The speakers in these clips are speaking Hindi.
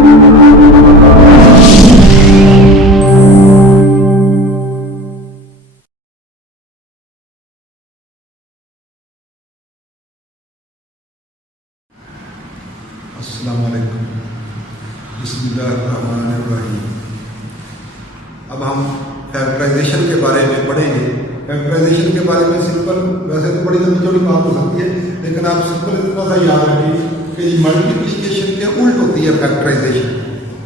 अस्सलाम वालेकुम, बिस्मिल्लाहिर्रहमानिर्रहीम। अब हम फैक्टराइजेशन के बारे में पढ़ेंगे। फैक्टराइजेशन के बारे में सिंपल, वैसे तो बड़ी लंबी चौड़ी बात हो सकती है, लेकिन आप सिंपल इतना सा याद रखें कि मल्टीप्लिकेशन के उल्ट होती है फैक्टराइजेशन।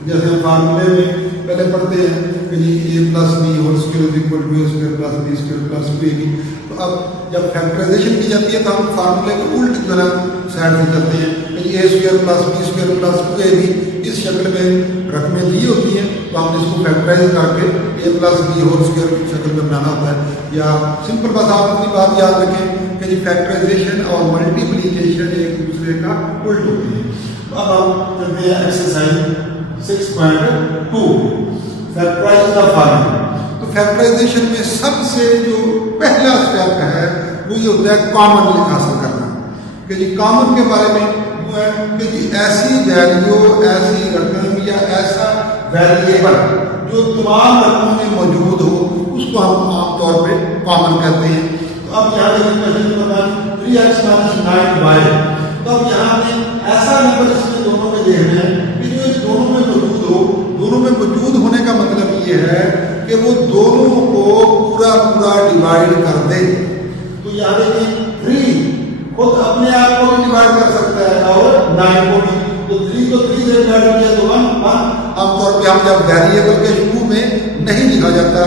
जैसे हम फार्मूले में पहले पढ़ते हैं कि जी a plus b whole square is equal to a square plus B square plus two A b. तो अब जब फैक्टराइजेशन की जाती है तो हम फार्मूले के उल्ट जो है साइड से करते हैं कि A square plus B square plus two A B इस शक्ल में रकमें दी होती हैं, तो हम इसको फैक्टराइज करके ए प्लस बी होल स्क्वायर की शक्ल में बनाना होता है। या सिंपल बस आप अपनी बात याद रखें कि जी फैक्टराइजेशन और मल्टीप्लिकेशन एक दूसरे का उल्ट होती है। तो अब हम करते हैं एक्सरसाइज 6.2 फैक्टराइज द फॉलोइंग। तो फैक्टराइजेशन में सबसे जो पहला स्टेप है वो ये होता है कॉमन हासिल करना। कि जी कॉमन के बारे में वो है कि जी ऐसी वैल्यू, ऐसी रकम या ऐसा वेरिएबल जो तमाम रकमों में मौजूद हो उसको हम आमतौर पे कॉमन कहते हैं। तो अब यहाँ देखिए 3x - 9y। तो अब यहाँ पे ऐसा नंबर इसमें दोनों में देखना है कि जो दोनों में मौजूद हो। दोनों में मौजूद होने का मतलब ये है कि वो दोनों को पूरा पूरा डिवाइड कर दे। तो यहाँ देखिए 3 खुद अपने आप को भी डिवाइड कर सकता है और 9 को भी। तो 3 को 3 से डिवाइड किया तो 1 आमतौर पे हम जब वेरिएबल के शुरू में नहीं लिखा जाता,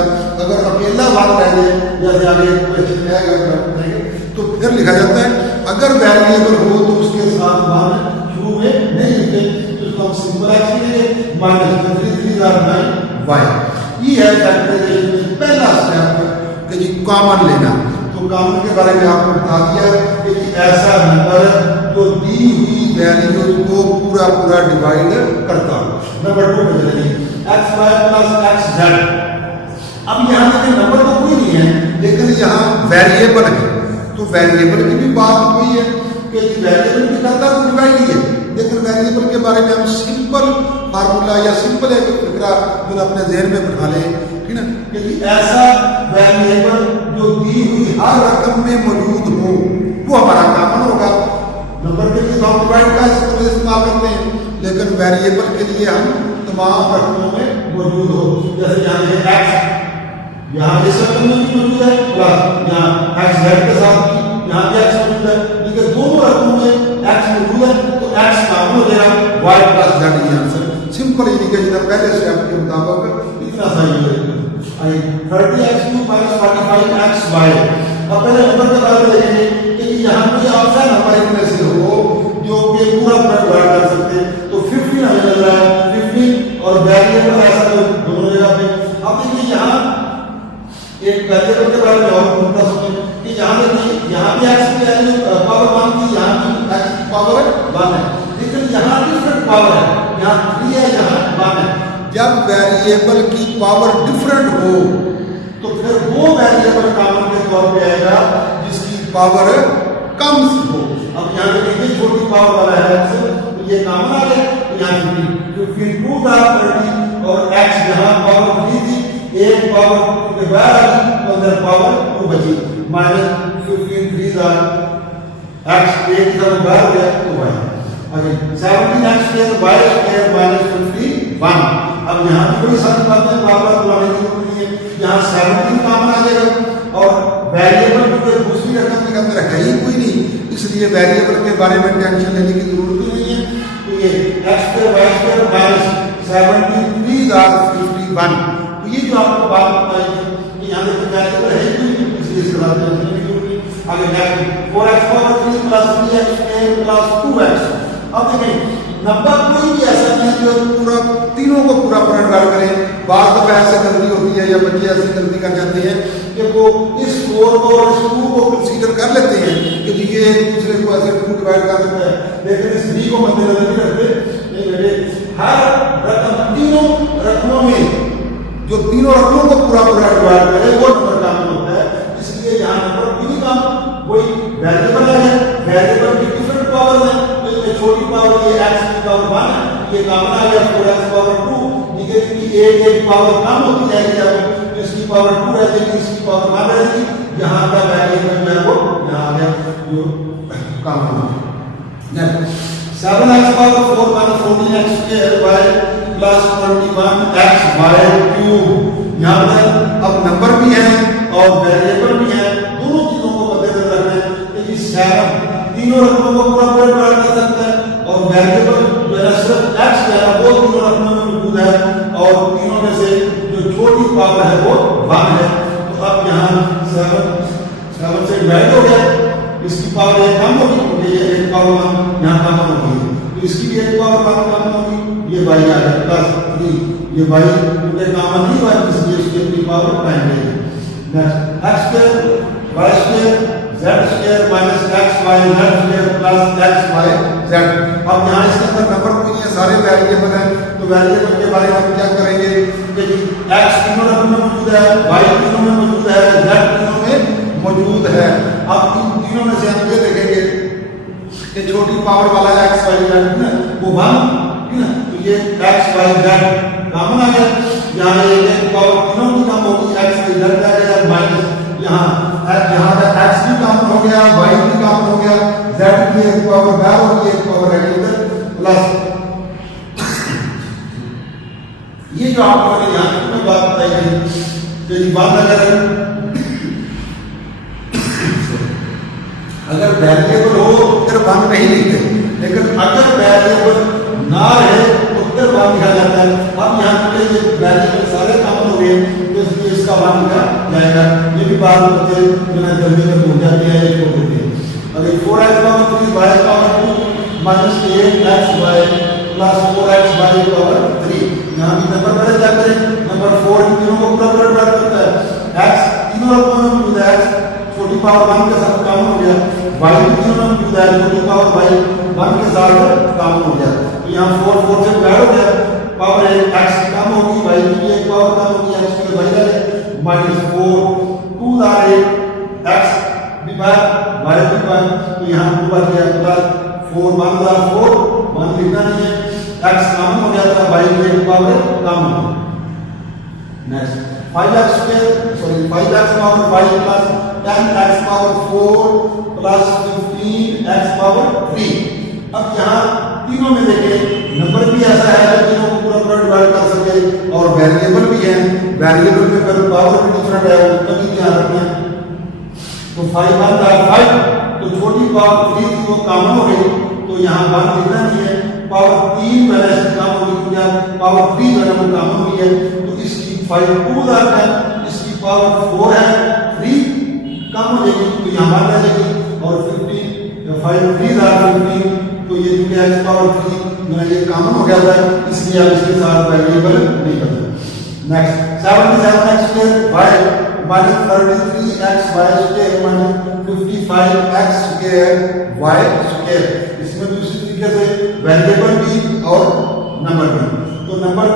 अगर अकेला 1 रह जाए जैसे आगे क्वेश्चन है तो फिर लिखा जाता है। अगर वेरिएबल हो तो उसके साथ 1 शुरू में नहीं लिखते, तो उसको हम सिंपल एक्स लिखेंगे -3 -9y। ये है फैक्टराइजेशन में पहला स्टेप कि जी कॉमन लेना। तो कॉमन के बारे में आपको बता दिया कि ऐसा नंबर जो दी हुई वैल्यूज को पूरा पूरा डिवाइड करता हो। नंबर 2 में चलेंगे xy + xz। अब यहाँ देखिए नंबर तो कोई नहीं है, लेकिन यहाँ वेरिएबल है। तो वेरिएबल की भी बात हुई है कि वेरिएबल भी करता तो डिवाइड ही है, लेकिन वेरिएबल के बारे में हम सिंपल फार्मूला या सिंपल एक फिक्रा जो अपने जहन में बिठा लें, ठीक ना, कि ऐसा वेरिएबल जो दी हुई हर रकम में मौजूद हो वो हमारा कॉमन होगा। नंबर के लिए हम डिवाइड का इस्तेमाल करते हैं, लेकिन वेरिएबल के लिए हम तमाम रकमों में मौजूद हो। जैसे यहाँ देखिए x यहाँ इस रकम में भी मौजूद है, प्लस यहाँ xz के साथ भी यहाँ भी x मौजूद है, लेकिन दोनों रकमों में x मौजूद है तो x कॉमन हो जाएगा, y + z ये आंसर सिंपल ही निकल जाता है। पहले स्टेप के मुताबिक इतना सा ही है। 30x³ - 45xy। अब पहले नंबर के बारे में देखेंगे कि यहाँ कोई ऑप्शन नंबर इनमें से हो जो कि पूरा पूरा डिवाइड कर सकते हैं। तो 15 हमें मिल रहा है, 15 और वेरिएबल ऐसा तो दोनों जगह पे। अब देखिए यहाँ एक वेरिएबल के बारे में और पूछता सुनिए कि यहाँ देखिए यहाँ भी x की वैल्यू पावर 1 थी, यहाँ भी x की पावर 1 है, लेकिन यहाँ डिफरेंट पावर है, यहाँ 3 है, यहाँ 1 है। जब वेरिएबल की पावर डिफरेंट हो तो फिर वो वेरिएबल कॉमन के तौर पे आएगा जिसकी पावर कम हो। अब यहाँ देखिए छोटी पावर वाला है x, तो ये कॉमन आ गया। तो यहाँ 15 2 था 30 और x यहाँ पावर 3 थी, एक पावर के बाहर आ गई तो अंदर पावर 2 बची, -15 3 था x एक तरफ बाहर गया तो y। अगर 17x² y² -51। अब यहाँ भी बड़ी सारी बातें बार-बार बुलाने की जरूरत नहीं है। यहाँ 17 कॉमन आ जाएगा और वेरिएबल की दूसरी रकम के अंदर है ही कोई नहीं, इसलिए वेरिएबल के बारे में टेंशन लेने की जरूरत ही नहीं है। तो ये x² y² -17 3 51। तो ये जो आपको बात बताई कि यहाँ देखिए वेरिएबल है ही नहीं, इसलिए इसके बाद टेंशन लेने की जरूरत नहीं। आगे नेक्स्ट 4x³ + 3x² + 2x। अब देखिए नंबर कोई भी ऐसा नहीं है जो पूरा तीनों को पूरा पूरा डिवाइड करे। बात तो ऐसे गलती होती है या बच्चे ऐसी गलती कर जाते हैं कि वो इस 4 को और इस 2 को कंसीडर कर लेते हैं कि ये एक दूसरे को ऐसे 2 डिवाइड कर सकता है, लेकिन इस 3 को मद्देनजर नहीं रखते। नहीं बेटे, हर रकम तीनों रकमों में जो तीनों रकमों को पूरा पूरा डिवाइड करे वो नंबर कॉमन होता है। इसलिए यहाँ नंबर भी नहीं कॉमन, वही वेरिएबल है, वेरिएबल की डिफरेंट पावर है, तो इसमें छोटी पावर ये x की पावर 1 ये कॉमन आ गया 4x पावर 2 निगेटिव की एक पावर कम होती जाएगी अब तो इसकी पावर 2 रह जाएगी इसकी पावर 1 रह जाएगी यहाँ का वैल्यू जो है वो यहाँ आ गया जो common next 7x power 4 minus 14x square y plus 21x y cube यहाँ पर अब नंबर भी है और वेरिएबल भी है दोनों चीजों को मद्देनजर रखना है कि 7 तीनों रकमों को पूरा पूरा कर सकता है और वेरिएबल जो है सिर्फ x है वो तीनों रकमों में मौजूद है और तीनों में से जो छोटी पावर है वो 1 है तो अब यहाँ 7 से डिवाइड हो गया इसकी पावर एक कम होगी क्योंकि ये एक पावर 1 यहाँ कम होगी तो इसकी भी एक पावर 1 कम होगी ये y आ गया प्लस 3 ये y क्योंकि कॉमन नहीं हुआ इसलिए इसकी अपनी पावर टाइम देगी next x square y square z square minus x y z square plus x y z अब यहाँ इसके अंदर नंबर कोई नहीं है सारे वेरिएबल हैं तो वेरिएबल के बारे में हम क्या करेंगे कि x तीनों रकम में मौजूद है y तीनों में मौजूद है z तीनों में मौजूद है अब इन तीनों में से हम ये देखेंगे कि छोटी पावर वाला x y z है वो 1 है ना तो ये x y z कॉमन आ गया यहाँ एक पावर तीनों की कम होगी x y z आ गया माइनस यहाँ का x भी कॉमन हो गया y भी कॉमन हो गया z की एक पावर बाहर होगी एक पावर है इधर प्लस ये जो आपको मैंने यहाँ की बात बताई है तो ये बात अगर वेरिएबल हो तो फिर 1 नहीं लिखते लेकिन अगर वेरिएबल ना रहे तो फिर 1 लिखा जाता है अब यहाँ पे ये वेरिएबल सारे कॉमन हो गए तो इसलिए इसका 1 लिखा जाएगा ये भी बात बच्चे बिना जल्दी में भूल जाते हैं ये छोड़ देते हैं अगर 4x power 3 y power 2 minus 8xy plus 4xy power 3 यहाँ भी नंबर पहले क्या करें नंबर 4 इन तीनों को पूरा पूरा डिवाइड करता है x तीनों रकमों में मौजूद है x छोटी पावर 1 के साथ कॉमन हो गया y भी तीनों में मौजूद है छोटी पावर y 1 के साथ कॉमन हो गया तो यहाँ 4 4 से डिवाइड हो गया पावर x कम होगी y की एक पावर कम होगी x की y है माइनस 4 2 दार 8 x भी बार y भी बार तो यहाँ 2 बार किया प्लस 4 1 दार 4 1 लिखना नहीं है x कॉमन हो गया था y की एक पावर कम हो गई next 5x square sorry 5x power 5 plus 10x power 4 plus 15x power 3 अब यहाँ तीनों में देखें नंबर भी ऐसा है कि तीनों को पूरा पूरा डिवाइड कर सके और वेरिएबल भी है वेरिएबल में अगर पावर भी डिफरेंट है वो तभी ध्यान रखना तो 5 1 5 तो छोटी पावर 3 थी वो कॉमन हो गई तो यहाँ 1 लिखना नहीं है पावर 3 वैसे कम होगी क्योंकि पावर 3 जो है वो कॉमन हुई है तो इसकी 5 2 दार है इसकी पावर 4 है 3 कम हो जाएगी तो यहाँ 1 रह जाएगी और 15 5 3 दार 15 तो ये जो x पावर 3 मेरा ये कॉमन हो गया था इसलिए आप इसके साथ वेरिएबल नहीं करते next 77x square y minus 33x y square minus 55x square y square इसमें दूसरी तरीके से वेरिएबल भी और नंबर भी तो नंबर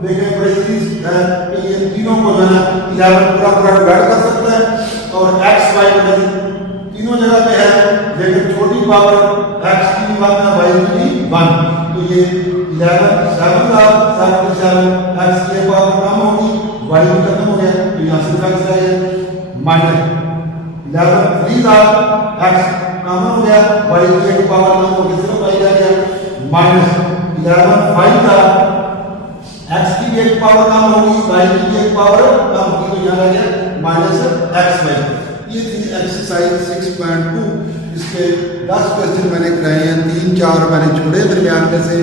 देखें बड़ी चीज है कि ये तीनों को जो है 11 पूरा पूरा डिवाइड कर सकता है और x y तीनों जगह पे है लेकिन छोटी पावर x की भी 1 है y की भी 1 तो ये 11 7 का 7 के साथ x की पावर कम होगी y भी खत्म हो गया तो यहाँ से x आ गया माइनस 11 3 का x कम हो गया y की एक पावर कम हो गई सिर्फ y आ गया माइनस 11 5 का x की भी एक पावर कम होगी y की भी एक पावर कम होगी तो यहाँ आ गया माइनस xy ये थी एक्सरसाइज 6.2 इसके 10 क्वेश्चन मैंने कराए हैं 3-4 मैंने छोड़े दरमियान में से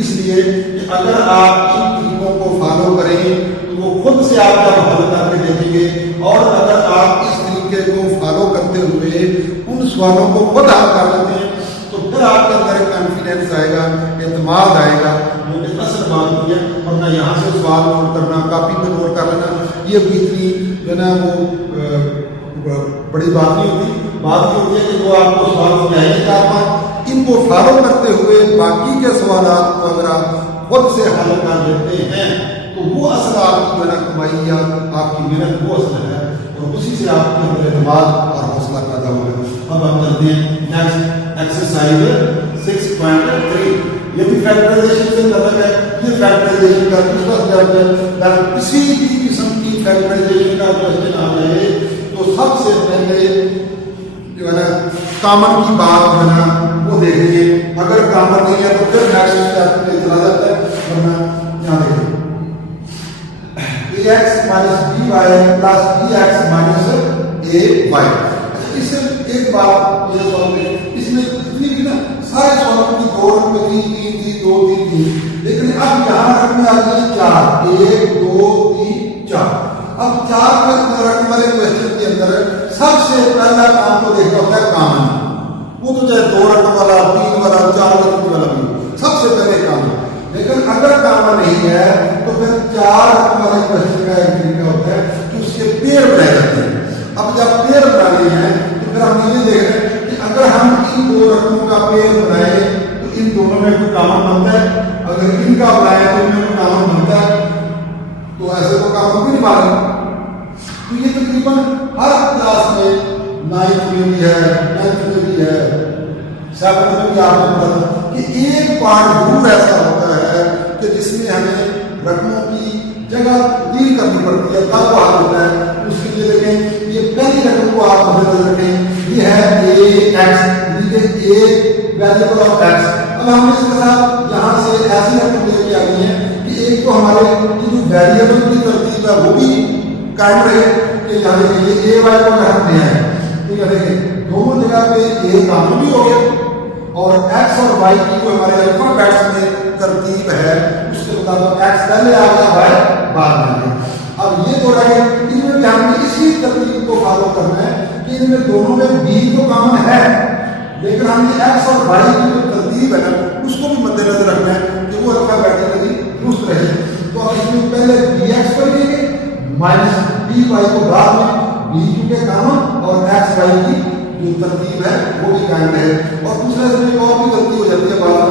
इसलिए कि अगर आप इन तरीकों को फॉलो करें तो वो खुद से आप जब हल करके देखेंगे और अगर आप इस तरीके को फॉलो करते हुए उन सवालों को खुद हल कर लेते हैं तो फिर आपके अंदर एक कॉन्फिडेंस आएगा एतमाद आएगा जो कि असल बात होती है वरना यहाँ से सवाल नोट करना कॉपी पे नोट कर लेना ये भी इतनी जो ना वो बड़ी बात नहीं होती बात ये होती है कि वो आपको सवाल समझाएंगे आप इनको फॉलो करते हुए बाकी के सवालों को अगर आप खुद से हल कर लेते हैं तो वो असल आपकी मेहनत कमाई या आपकी मेहनत वो असल है और उसी से आपके अंदर एतमाद और हौसला पैदा होगा अब हम चलते हैं नेक्स्ट एक्सरसाइज 6.3 ये भी फैक्टराइजेशन से मतलब है, ये फैक्टराइजेशन का दूसरा स्टेप है। किसी भी किस्म की फैक्टराइजेशन का क्वेश्चन आ जाए तो सबसे पहले जो है ना कॉमन की बात है ना वो देखिए, अगर कॉमन नहीं है तो फिर नेक्स्ट स्टेप पे चला जाता है, वरना यहाँ देखिए ax minus B Y plus B X minus A Y. इससे एक बात ये सॉल्व करें, इसमें जितनी भी ना सारे सॉल्व की 2 रकम थी, 3 थी, 2 3 थी, लेकिन अब यहाँ रकम आ गई 4, 1 2 3 4। अब 4 रकम वाले क्वेश्चन के अंदर सबसे पहला काम तो देखना होता है कॉमन, वो तो चाहे 2 रकम वाला 3 वाला 4 रकम वाला भी सबसे पहले काम। लेकिन अगर कॉमन नहीं है तो फिर 4 रकम वाले क्वेश्चन का एक तरीका होता है कि उसके पेड़ बनाए जाते हैं। अब जब पेड़ बनाने हैं तो फिर हम ये देख रहे हैं कि अगर हम इन 2 रकमों का पेड़ बनाए तो इन दोनों में कोई कॉमन बनता है, अगर इनका बनाए तो इनमें कोई कॉमन बनता है, तो ऐसे तो कॉमन भी नहीं मालूम। तो ये तकरीबन हर क्लास में 9th में भी है, 10th में भी है, 7th में भी आपको पता था कि एक पार्ट जरूर ऐसा होता है कि जिसमें हमें रकमों की जगह डील करनी पड़ती है, तब वो हल होता है। उसके लिए देखें, ये पहली रकम को आप मद्देनजर रखें, ये है A X, a variable of X. अब हमने इसके साथ यहाँ से ऐसी रकम लेके आ गई है कि एक तो हमारे जो वेरिएबल की तरतीब है वो भी कायम रहे कि यहाँ देखिए ए वाई को अगर हम ले आए तो यहाँ देखिए दोनों जगह पे ए कॉमन भी हो गया और x और y की जो हमारे अल्फाबेट्स में तरतीब है उसके मुताबिक x पहले आ गया, y बाद में आ गया। अब ये तो रहे, इनमें भी हमने इसी तरतीब को फॉलो करना है कि इनमें दोनों में b तो कॉमन है, लेकिन हमने x और y की जो तरतीब है ना उसको भी मद्देनजर रखना है कि वो अल्फाबेटिकली दुरुस्त रहे। तो अब इसमें पहले bx को लेंगे माइनस by को बाद में, b क्योंकि कॉमन और x y की जो तरतीब है वो भी कायम रहे। और दूसरा इसमें और भी गलती हो जाती है बात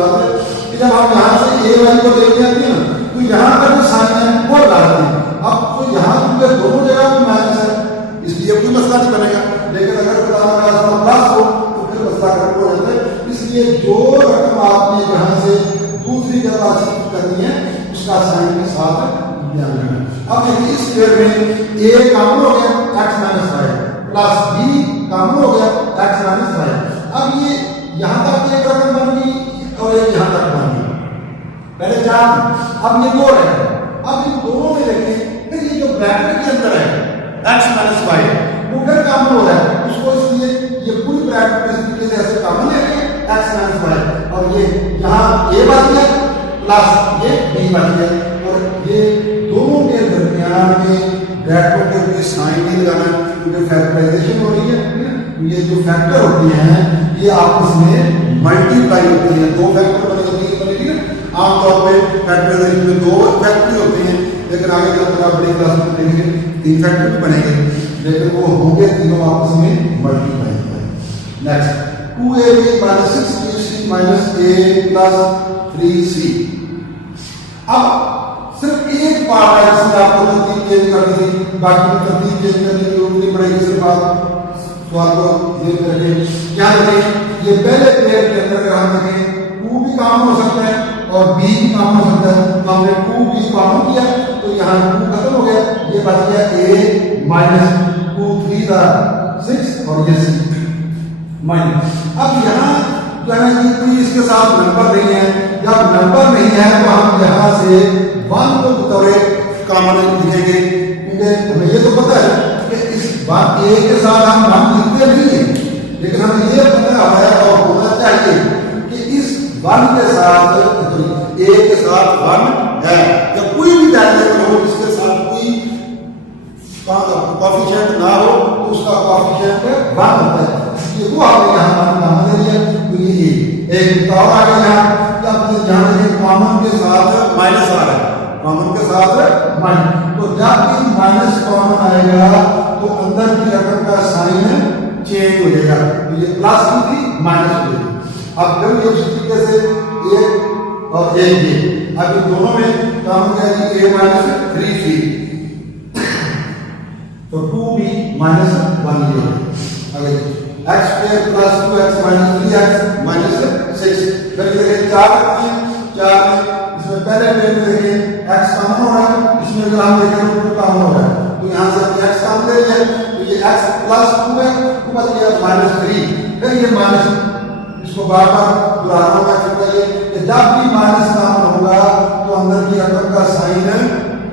कि जब हम यहाँ से ए वाई को लेके आते हैं ना तो यहाँ का जो साइन है वो डालते हैं। अब तो यहाँ क्योंकि दोनों जगह पे माइनस है इसलिए कोई मसला नहीं बनेगा, लेकिन अगर प्लस हो तो फिर मसला खत्म हो जाता है। इसलिए जो रकम आपने यहाँ से दूसरी जगह शिफ्ट करनी है उसका साइन के साथ ध्यान रखना। अब देखिए इस पेड़ में ए कॉमन हो गया x minus y plus b common हो गया x माइनस वाई। अब ये यहाँ तक एक रकम बन गई और एक यहाँ तक बन गई, पहले 4, अब ये 2 रहे। अब इन दोनों में देखें फिर ये जो ब्रैकेट के अंदर है x माइनस वाई वो फिर कॉमन हो रहा है, उसको इसलिए ये पूरी ब्रैकेट में इस तरीके से ऐसे कॉमन लेंगे x माइनस वाई और ये यहाँ a बच गया प्लस ये b बच गया। और ये दोनों के दरमियान में ब्रैकेटों के कोई साइन नहीं लगाना क्योंकि फैक्टराइजेशन हो रही है। ये जो फैक्टर होती हैं ये आपस में मल्टीप्लाई होते हैं, 2 फैक्टर बनेंगे 3 बनेंगे ना। आमतौर पे फैक्टराइजेशन में 2 फैक्टर होते हैं, लेकिन आगे जब आप बड़ी क्लास में देखेंगे 3 फैक्टर भी बनेंगे, लेकिन वो होंगे तीनों आपस में मल्टीप्लाई होंगे। Next 2ab minus 6bc minus a plus 3c। अब सिर्फ एक पार्ट है जिसमें आपको तरतीब चेंज करनी थी, बाकी की तरतीब चेंज करने की जरूरत नहीं पड़ेगी। सिर्फ आप सवाल को ये करेंगे क्या करें, ये पहले पेयर के अंदर हम देखें 2 भी कॉमन हो सकता है और b भी कॉमन हो सकता है। तो हमने 2b कॉमन किया तो यहाँ 2 खत्म हो गया, ये बच गया a माइनस 2 3 6 और ये c माइनस। अब यहाँ जो है ना कोई इसके साथ नंबर नहीं है, जब नंबर नहीं है तो हम यहाँ से 1 को बतौर कॉमन लिखेंगे क्योंकि हमें ये तो पता है कि इस बात ए के साथ हम 1 लिखते नहीं है, लेकिन हमें ये पता है और होना चाहिए कि इस 1 के साथ ए के साथ 1 है या कोई भी वेरिएबल हो जिसके साथ कोई कोएफिशिएंट ना हो तो उसका कोएफिशिएंट 1 होता है, इसलिए वो आपने यहाँ 1 कॉमन ले लिया। तो ये एक और आ गया यहाँ जब यहाँ से कॉमन के साथ माइनस आ रहा है, कॉमन के साथ माइनस, तो जब भी माइनस कॉमन आएगा तो अंदर की रकम का साइन चेंज हो जाएगा, तो ये प्लस की थी माइनस हो जाएगी। अब जब ये उसी तरीके से एक और एक ये अब इन दोनों में कॉमन क्या है a माइनस 3c तो 2b माइनस 1 ये आगे x square plus 2x minus 3x minus 6 फिर ये 4 रखते हैं 4 में, इसमें पहले पेड़ में देखिए x कॉमन हो रहा है, इसमें अगर हम देखें तो 2 कॉमन हो रहा है, तो यहाँ से हमने x कॉमन ले लिया, तो ये x प्लस 2 है, तो बच गया -3। फिर ये माइनस, इसको बार बार दोहराना होगा, कि जब भी माइनस कॉमन होगा तो अंदर की रकम का साइन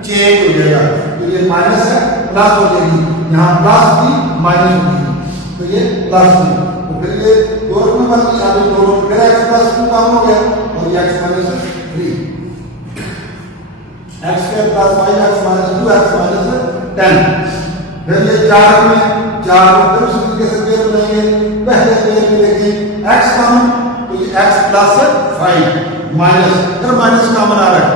चेंज हो जाएगा, तो ये माइनस है प्लस हो जाएगी, यहाँ प्लस थी माइनस होगी, तो ये प्लस थी, तो फिर ये 2 रकम वाली आगे 2 फिर x प्लस 2 कॉमन हो गया और ये x minus 3, x square plus 5x minus 2x minus 10। फिर ये 4 में 4 फिर उसी तरीके से पेड़ बनाएंगे, पहले पेड़ में देखिए x कॉमन, तो ये x प्लस 5 माइनस, फिर माइनस कॉमन आ रहा है,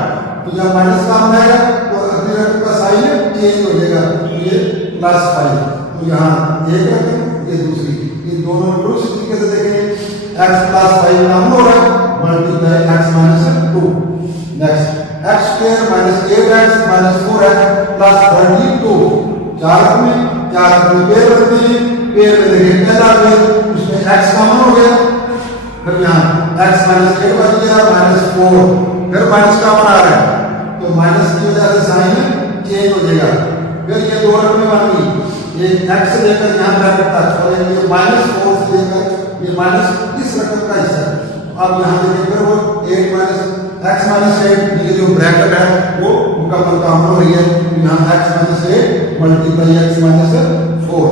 तो जब माइनस कॉमन आएगा तो अगली रकम का साइन चेंज हो जाएगा, तो ये +5, तो यहाँ एक रकम ये दूसरी, ये दोनों को उसी तरीके से देखें x प्लस 5 कॉमन हो रहा है, multiply x minus 2, next x square minus 8x minus 4x plus 32, 4 में 4 में पेड़ बनते हैं, पेड़ में देखिए पहला पेड़ उसमें x कॉमन हो गया, फिर यहाँ x माइनस 8 बच गया -4, फिर माइनस कॉमन आ रहा है, तो माइनस की वजह से साइन चेंज हो जाएगा, फिर ये 2 रकमें बन गई, ये x से लेकर यहाँ ब्रैकेट तक और ये -4 से लेकर ये माइनस इस रकम का हिस्सा, अब यहाँ देखिए फिर वो 8 माइनस x माइनस 8, ये जो ब्रैकेट है वो मुकम्मल कॉमन हो रही है, यहाँ x minus 8 multiply x minus 4।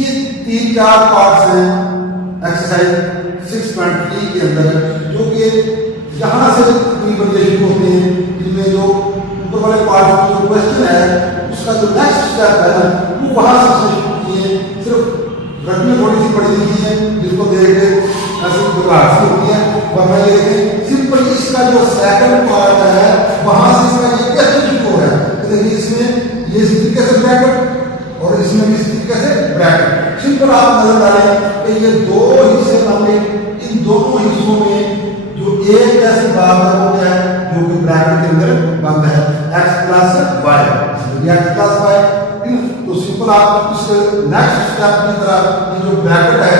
ये 3-4 पार्ट्स हैं एक्सरसाइज 6.3 के अंदर, जो कि यहाँ से तकरीबन ये शुरू होते हैं, जिनमें जो ऊपर वाले पार्ट में जो क्वेश्चन है उसका जो नेक्स्ट स्टेप है ना वो वहाँ से शुरू किए, सिर्फ रकमें थोड़ी सी पढ़ी लिखी है जिसको देख के ऐसी घबराहट सी होती है, वरना ये देखें सिंपल इसका जो सेकंड पार्ट है वहाँ से इसका ये क्वेश्चन शुरू हो रहा है, देखिए इसमें ये इस तरीके से ब्रैकेट और इसमें भी इस तरीके से ब्रैकेट, सिंपल आप नजर डालें कि ये 2 हिस्से बने, इन दोनों हिस्सों में जो एक ऐसी बात है वो क्या है जो कि ब्रैकेट के अंदर बंद है x plus y, x plus y, तो सिंपल आप इस नेक्स्ट स्टेप की तरह ये जो ब्रैकेट है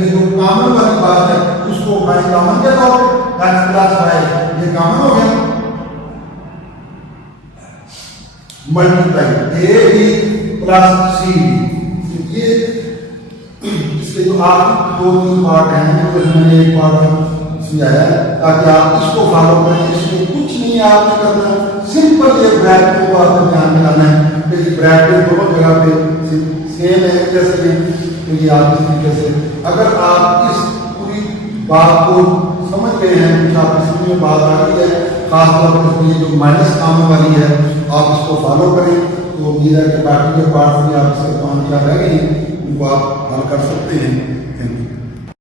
ये जो कॉमन वाली बात है उसको उठाए कॉमन के तौर पे x प्लस y, ये कॉमन हो गया, multiply a b plus c b, ये इसके जो आप 2-3 पार्ट हैं तो मैंने एक पार्ट समझाया ताकि आप इसको फॉलो करें, इसमें कुछ नहीं आपने करना, सिंपल ये ब्रैकेट को आपको ध्यान में लाना है कि ये ब्रैकेट दोनों जगह पे सेम है जैसे, तो ये आप इस तरीके से अगर आप इस पूरी बात को समझ गए हैं, कुछ आपकी समझ में बात आ रही है, खासतौर पर ये जो माइनस कॉमन वाली है आप इसको फॉलो करें, तो उम्मीद है कि बाकी के पार्ट में आप इससे काम क्या रह गई उनको आप हल कर सकते हैं। Thank you.